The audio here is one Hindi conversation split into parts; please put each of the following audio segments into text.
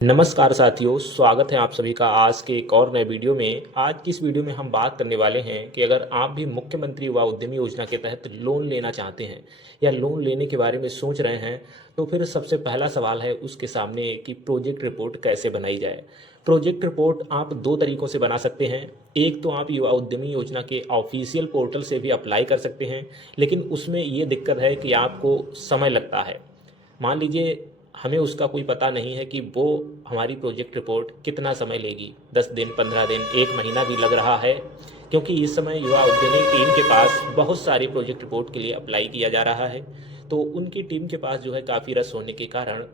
नमस्कार साथियों, स्वागत है आप सभी का आज के एक और नए वीडियो में। आज की इस वीडियो में हम बात करने वाले हैं कि अगर आप भी मुख्यमंत्री युवा उद्यमी योजना के तहत लोन लेना चाहते हैं या लोन लेने के बारे में सोच रहे हैं, तो फिर सबसे पहला सवाल है उसके सामने कि प्रोजेक्ट रिपोर्ट कैसे बनाई जाए। प्रोजेक्ट रिपोर्ट आप दो तरीक़ों से बना सकते हैं। एक तो आप युवा उद्यमी योजना के ऑफिशियल पोर्टल से भी अप्लाई कर सकते हैं, लेकिन उसमें ये दिक्कत है कि आपको समय लगता है। मान लीजिए हमें उसका कोई पता नहीं है कि वो हमारी प्रोजेक्ट रिपोर्ट कितना समय लेगी, 10 दिन, 15 दिन, 1 महीना भी लग रहा है, क्योंकि इस समय युवा उद्यमी टीम के पास बहुत सारी प्रोजेक्ट रिपोर्ट के लिए अप्लाई किया जा रहा है। तो उनकी टीम के पास जो है काफ़ी रस होने के कारण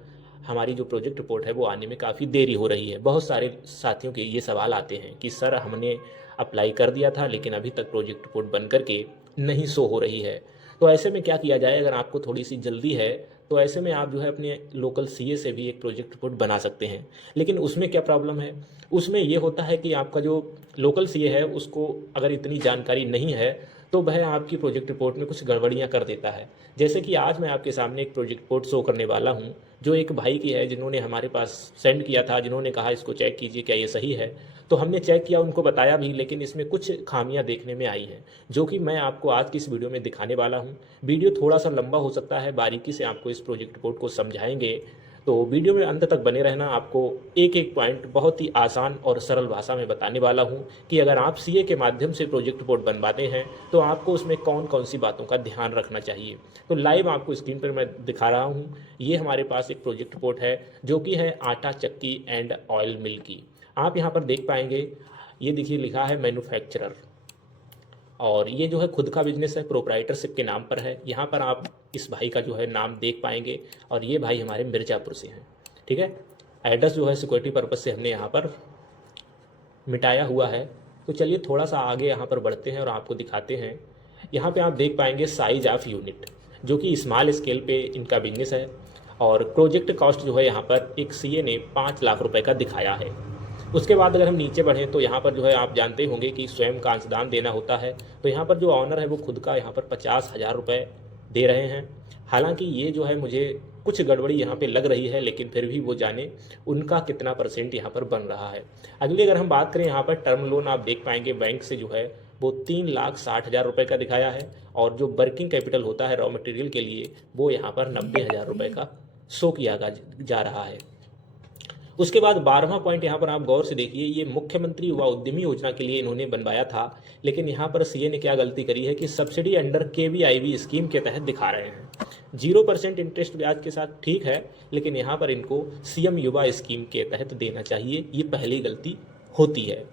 हमारी जो प्रोजेक्ट रिपोर्ट है वो आने में काफ़ी देरी हो रही है। बहुत सारे साथियों के ये सवाल आते हैं कि सर हमने अप्लाई कर दिया था लेकिन अभी तक प्रोजेक्ट रिपोर्ट बन करके नहीं शो हो रही है। तो ऐसे में क्या किया जाए? अगर आपको थोड़ी सी जल्दी है तो ऐसे में आप जो है अपने लोकल सीए से भी एक प्रोजेक्ट रिपोर्ट बना सकते हैं। लेकिन उसमें क्या प्रॉब्लम है? उसमें ये होता है कि आपका जो लोकल सीए है उसको अगर इतनी जानकारी नहीं है तो वह आपकी प्रोजेक्ट रिपोर्ट में कुछ गड़बड़ियां कर देता है। जैसे कि आज मैं आपके सामने एक प्रोजेक्ट रिपोर्ट शो करने वाला हूं, जो एक भाई की है जिन्होंने हमारे पास सेंड किया था, जिन्होंने कहा इसको चेक कीजिए क्या ये सही है। तो हमने चेक किया, उनको बताया भी, लेकिन इसमें कुछ खामियां देखने में आई हैं जो कि मैं आपको आज की इस वीडियो में दिखाने वाला हूं। वीडियो थोड़ा सा लंबा हो सकता है, बारीकी से आपको इस प्रोजेक्ट रिपोर्ट को समझाएंगे, तो वीडियो में अंत तक बने रहना। आपको एक एक पॉइंट बहुत ही आसान और सरल भाषा में बताने वाला हूं कि अगर आप सीए के माध्यम से प्रोजेक्ट रिपोर्ट बनवाते हैं तो आपको उसमें कौन कौन सी बातों का ध्यान रखना चाहिए। तो लाइव आपको स्क्रीन पर मैं दिखा रहा हूं। ये हमारे पास एक प्रोजेक्ट रिपोर्ट है जो कि है आटा चक्की एंड ऑयल मिल की। आप यहाँ पर देख पाएंगे, ये देखिए लिखा है मैन्युफैक्चरर, और ये जो है खुद का बिजनेस है, प्रोप्राइटरशिप के नाम पर है। यहाँ पर आप इस भाई का जो है नाम देख पाएंगे, और ये भाई हमारे मिर्ज़ापुर से हैं। ठीक है, एड्रेस जो है सिक्योरिटी पर्पज़ से हमने यहाँ पर मिटाया हुआ है। तो चलिए थोड़ा सा आगे यहाँ पर बढ़ते हैं और आपको दिखाते हैं। यहाँ पे आप देख पाएंगे साइज ऑफ यूनिट, जो कि स्मॉल स्केल पे इनका बिजनेस है, और प्रोजेक्ट कॉस्ट जो है यहाँ पर एक सीए ने 5 लाख रुपए का दिखाया है। उसके बाद अगर हम नीचे बढ़ें तो यहाँ पर जो है आप जानते होंगे कि स्वयं का अंशदान देना होता है। तो यहाँ पर जो ऑनर है वो खुद का यहाँ पर 50,000 रुपये दे रहे हैं। हालांकि ये जो है मुझे कुछ गड़बड़ी यहाँ पे लग रही है, लेकिन फिर भी वो जाने उनका कितना परसेंट यहाँ पर बन रहा है। अगली अगर हम बात करें, यहाँ पर टर्म लोन आप देख पाएंगे बैंक से जो है वो 3,60,000 रुपये का दिखाया है, और जो वर्किंग कैपिटल होता है रॉ मटेरियल के लिए वो यहाँ पर 90,000 रुपये का शो किया जा रहा है। उसके बाद 12वां पॉइंट यहाँ पर आप गौर से देखिए, ये मुख्यमंत्री युवा उद्यमी योजना के लिए इन्होंने बनवाया था, लेकिन यहाँ पर सीए ने क्या गलती करी है कि सब्सिडी अंडर केवीआईबी स्कीम के तहत दिखा रहे हैं 0% इंटरेस्ट ब्याज के साथ। ठीक है, लेकिन यहाँ पर इनको सीएम युवा स्कीम के तहत देना चाहिए, ये पहली गलती होती है।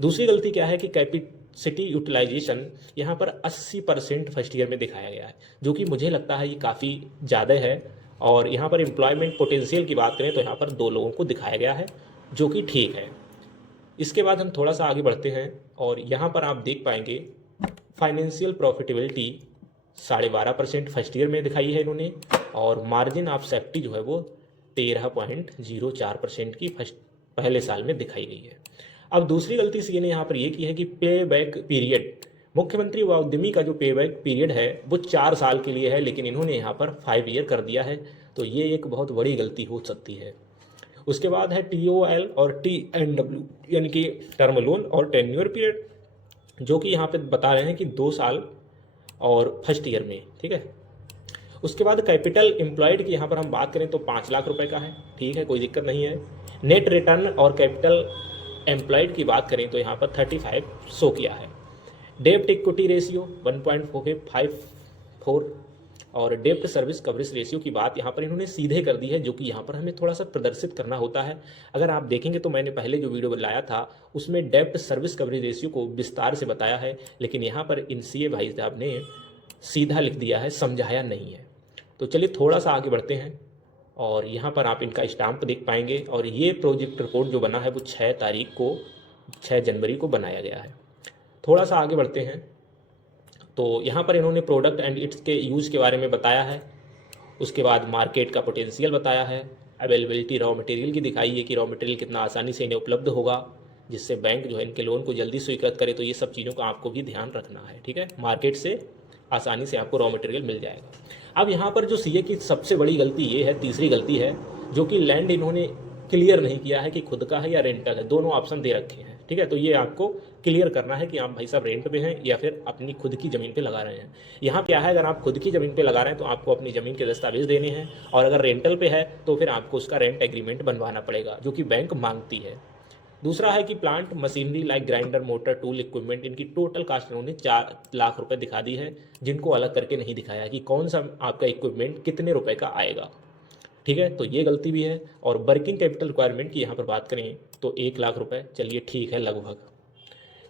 दूसरी गलती क्या है कि कैपेसिटी यूटिलाइजेशन यहाँ पर 80% फर्स्ट ईयर में दिखाया गया है, जो कि मुझे लगता है ये काफ़ी ज़्यादा है। और यहाँ पर एम्प्लॉयमेंट पोटेंशियल की बात करें तो यहाँ पर 2 लोगों को दिखाया गया है, जो कि ठीक है। इसके बाद हम थोड़ा सा आगे बढ़ते हैं, और यहाँ पर आप देख पाएंगे फाइनेंशियल प्रॉफिटेबिलिटी 12.5% फर्स्ट ईयर में दिखाई है इन्होंने, और मार्जिन ऑफ सेफ्टी जो है वो 13.04% की पहले साल में दिखाई गई है। अब दूसरी गलती सी ने यहाँ पर यह की है कि पे बैक पीरियड, मुख्यमंत्री व उद्यमी का जो पे बैक पीरियड है वो 4 साल के लिए है, लेकिन इन्होंने यहाँ पर 5 ईयर कर दिया है। तो ये एक बहुत बड़ी गलती हो सकती है। उसके बाद है TOL और TNW, यानी कि टर्म लोन और टेन्योर पीरियड, जो कि यहाँ पे बता रहे हैं कि 2 साल और फर्स्ट ईयर में। ठीक है, उसके बाद कैपिटल एम्प्लॉयड की यहाँ पर हम बात करें तो 5 लाख रुपए का है। ठीक है, कोई दिक्कत नहीं है। नेट रिटर्न और कैपिटल एम्प्लॉयड की बात करें तो यहाँ पर 35 शो किया है। डेप्ट इक्विटी रेशियो 1.54, और डेप्ट सर्विस कवरेज रेशियो की बात यहाँ पर इन्होंने सीधे कर दी है, जो कि यहाँ पर हमें थोड़ा सा प्रदर्शित करना होता है। अगर आप देखेंगे तो मैंने पहले जो वीडियो बनाया था उसमें डेप्ट सर्विस कवरेज रेशियो को विस्तार से बताया है, लेकिन यहाँ पर इन सीए भाई साहब ने सीधा लिख दिया है, समझाया नहीं है। तो चलिए थोड़ा सा आगे बढ़ते हैं, और यहाँ पर आप इनका स्टाम्प देख पाएंगे। और ये प्रोजेक्ट रिपोर्ट जो बना है वो 6 जनवरी को बनाया गया है। थोड़ा सा आगे बढ़ते हैं, तो यहाँ पर इन्होंने प्रोडक्ट एंड इट्स के यूज़ के बारे में बताया है। उसके बाद मार्केट का पोटेंशियल बताया है। अवेलेबिलिटी रॉ मटेरियल की दिखाई है कि रॉ मटेरियल कितना आसानी से इन्हें उपलब्ध होगा, जिससे बैंक जो है इनके लोन को जल्दी स्वीकृत करे। तो ये सब चीज़ों का आपको भी ध्यान रखना है। ठीक है, मार्केट से आसानी से आपको रॉ मटेरियल मिल जाएगा। अब यहाँ पर जो सीए की सबसे बड़ी गलती ये है, तीसरी गलती है, जो कि लैंड इन्होंने क्लियर नहीं किया है कि खुद का है या रेंटल है, दोनों ऑप्शन दे रखे हैं। ठीक है, तो ये आपको क्लियर करना है कि आप भाई साहब रेंट पे हैं या फिर अपनी खुद की ज़मीन पे लगा रहे हैं। यहाँ क्या है, अगर आप खुद की ज़मीन पे लगा रहे हैं तो आपको अपनी ज़मीन के दस्तावेज देने हैं, और अगर रेंटल पे है तो फिर आपको उसका रेंट एग्रीमेंट बनवाना पड़ेगा, जो कि बैंक मांगती है। दूसरा है कि plant machinery like grinder, motor, tool, equipment, इनकी टोटल कास्ट इन्होंने 4 लाख रुपए दिखा दी है, जिनको अलग करके नहीं दिखाया कि कौन सा आपका इक्विपमेंट कितने रुपए का आएगा। ठीक है, तो ये गलती भी है। और वर्किंग कैपिटल रिक्वायरमेंट की यहाँ पर बात करें तो 1 लाख रुपए, चलिए ठीक है लगभग।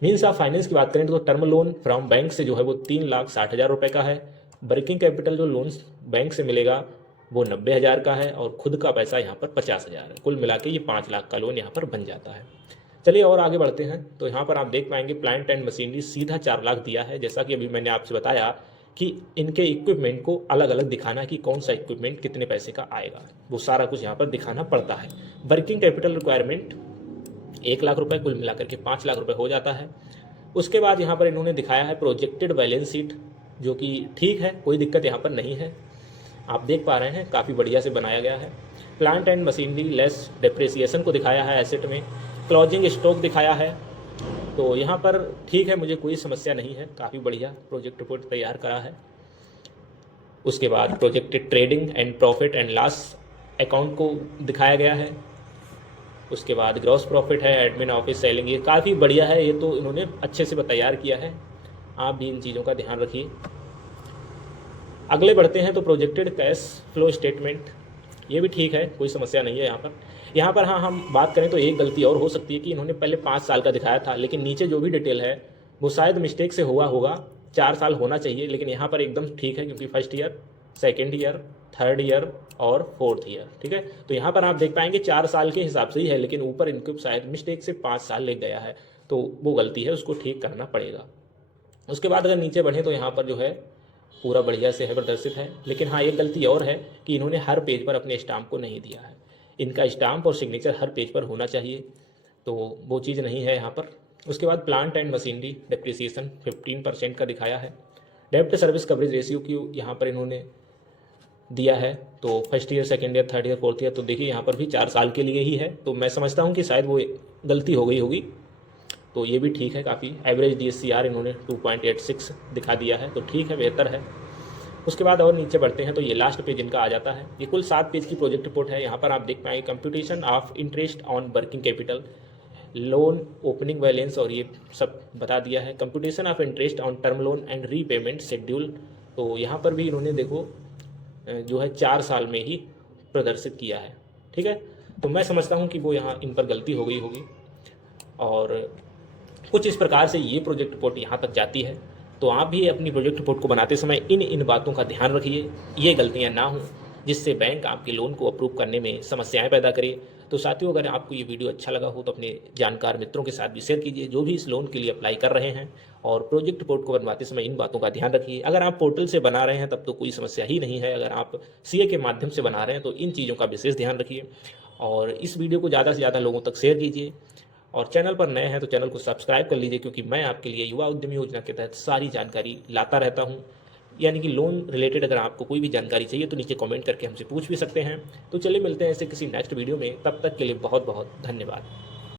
मीन्स ऑफ फाइनेंस की बात करें तो टर्म लोन फ्रॉम बैंक से जो है वो 3,60,000 रुपये का है। वर्किंग कैपिटल जो लोन बैंक से मिलेगा वो 90,000 का है, और खुद का पैसा यहाँ पर 50,000 है। कुल मिला के ये 5 लाख का लोन यहाँ पर बन जाता है। चलिए और आगे बढ़ते हैं, तो यहाँ पर आप देख पाएंगे प्लांट एंड मशीनरी सीधा 4 लाख दिया है। जैसा कि अभी मैंने आपसे बताया कि इनके इक्विपमेंट को अलग अलग दिखाना कि कौन सा इक्विपमेंट कितने पैसे का आएगा, वो सारा कुछ यहाँ पर दिखाना पड़ता है। वर्किंग कैपिटल रिक्वायरमेंट 1 लाख रुपए, कुल मिलाकर के 5 लाख रुपए हो जाता है। उसके बाद यहाँ पर इन्होंने दिखाया है प्रोजेक्टेड बैलेंस शीट, जो कि ठीक है, कोई दिक्कत यहाँ पर नहीं है। आप देख पा रहे हैं काफ़ी बढ़िया से बनाया गया है। Plant and machinery less depreciation को दिखाया है एसेट में, क्लोजिंग स्टॉक दिखाया है, तो यहाँ पर ठीक है, मुझे कोई समस्या नहीं है, काफ़ी बढ़िया प्रोजेक्ट रिपोर्ट तैयार करा है। उसके बाद projected trading and profit and loss account को दिखाया गया है। उसके बाद ग्रॉस प्रॉफिट है, एडमिन ऑफिस सेलिंग, ये काफ़ी बढ़िया है, ये तो इन्होंने अच्छे से तैयार किया है। आप भी इन चीज़ों का ध्यान रखिए। अगले बढ़ते हैं तो प्रोजेक्टेड कैश फ्लो स्टेटमेंट, ये भी ठीक है, कोई समस्या नहीं है यहाँ पर हाँ, हम बात करें तो एक गलती और हो सकती है कि इन्होंने पहले 5 साल का दिखाया था, लेकिन नीचे जो भी डिटेल है वो शायद मिस्टेक से हुआ होगा। 4 साल होना चाहिए, लेकिन यहाँ पर एकदम ठीक है, क्योंकि first year, second year, third year और फोर्थ ईयर। ठीक है, तो यहाँ पर आप देख पाएंगे 4 साल के हिसाब से ही है, लेकिन ऊपर इनको शायद मिस्टेक से 5 साल लग गया है, तो वो गलती है, उसको ठीक करना पड़ेगा। उसके बाद अगर नीचे बढ़ें तो यहाँ पर जो है पूरा बढ़िया से है प्रदर्शित है, लेकिन हाँ एक गलती और है कि इन्होंने हर पेज पर अपने स्टाम्प को नहीं दिया है। इनका स्टाम्प और सिग्नेचर हर पेज पर होना चाहिए, तो वो चीज़ नहीं है यहाँ पर। उसके बाद प्लांट एंड मशीनरी डेप्रिसिएशन 15% का दिखाया है। डेब्ट सर्विस कवरेज रेशियो की यहाँ पर इन्होंने दिया है, तो first year, second year, third year, fourth year, तो देखिए यहाँ पर भी 4 साल के लिए ही है, तो मैं समझता हूँ कि शायद वो गलती हो गई होगी, तो ये भी ठीक है काफ़ी। एवरेज DSCR इन्होंने 2.86 दिखा दिया है, तो ठीक है, बेहतर है। उसके बाद और नीचे बढ़ते हैं तो ये लास्ट पेज इनका आ जाता है। ये कुल 7 पेज की प्रोजेक्ट रिपोर्ट है। यहाँ पर आप देख पाएंगे computation of interest on working capital, loan opening balance, और ये सब बता दिया है। Computation of interest on term loan and repayment schedule, तो यहाँ पर भी इन्होंने देखो जो है 4 साल में ही प्रदर्शित किया है। ठीक है, तो मैं समझता हूँ कि वो यहाँ इन पर गलती हो गई होगी, और कुछ इस प्रकार से ये प्रोजेक्ट रिपोर्ट यहाँ तक जाती है। तो आप भी अपनी प्रोजेक्ट रिपोर्ट को बनाते समय इन बातों का ध्यान रखिए, ये गलतियाँ ना हों, जिससे बैंक आपके लोन को अप्रूव करने में समस्याएं पैदा करे। तो साथियों, अगर आपको ये वीडियो अच्छा लगा हो तो अपने जानकार मित्रों के साथ भी शेयर कीजिए, जो भी इस लोन के लिए अप्लाई कर रहे हैं, और प्रोजेक्ट रिपोर्ट को बनवाते समय इन बातों का ध्यान रखिए। अगर आप पोर्टल से बना रहे हैं तब तो कोई समस्या ही नहीं है, अगर आप CA के माध्यम से बना रहे हैं तो इन चीज़ों का विशेष ध्यान रखिए, और इस वीडियो को ज़्यादा से ज़्यादा लोगों तक शेयर कीजिए। और चैनल पर नए हैं तो चैनल को सब्सक्राइब कर लीजिए, क्योंकि मैं आपके लिए युवा उद्यमी योजना के तहत सारी जानकारी लाता रहता हूं। यानी कि लोन रिलेटेड अगर आपको कोई भी जानकारी चाहिए तो नीचे कमेंट करके हमसे पूछ भी सकते हैं। तो चलिए मिलते हैं ऐसे किसी नेक्स्ट वीडियो में, तब तक के लिए बहुत बहुत धन्यवाद।